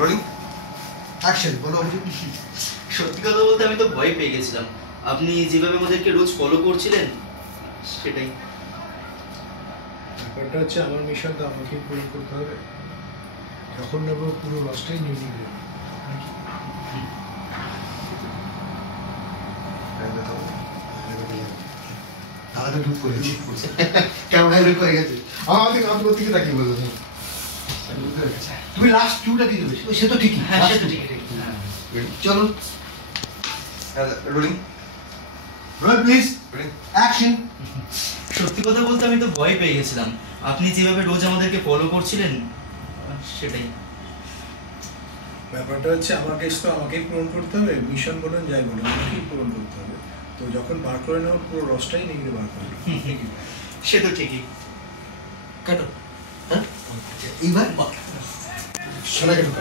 Rolling action. বলো অভিজিৎ। সত্যি কথা বলতে আমি তো ভয় পেয়ে গেছিলাম। আপনি যেভাবে আমাদেরকে রোজ ফলো করছিলেন সেটাই। ব্যাপারটা হচ্ছে আমার মিশন তো আমাকেই পূরণ করতে হবে। যখন নেবো পুরো লসটাই নিয়ে নিবে। দাদা ঢুক করেছি ক্যামেরা ঢুক করে গেছে। আমাদের দিকে তাকিয়ে বললো তুমি লাস্ট কিউটা দিয়ে দেবে। সে তো ঠিকই। হ্যাঁ সে তো ঠিক। চলো রোলিং রোল প্লিজ অ্যাকশন। সত্যি কথা বলতে আমি তো ভয় পেয়ে গেছিলাম। আপনি যেভাবে রোজ আমাদেরকে ফলো করছিলেন সেটাই। ব্যাপারটা হচ্ছে আমার কেস তো আমাকেই পূরণ করতে হবে। মিশন বলুন যাই বলুন আমাকেই পূরণ করতে হবে। তো যখন বার করে নেবো পুরো রসটাই নিয়ে বার করবে। সে তো ঠিকই। কাটো। হ্যাঁ এইবার শোনা কেটো।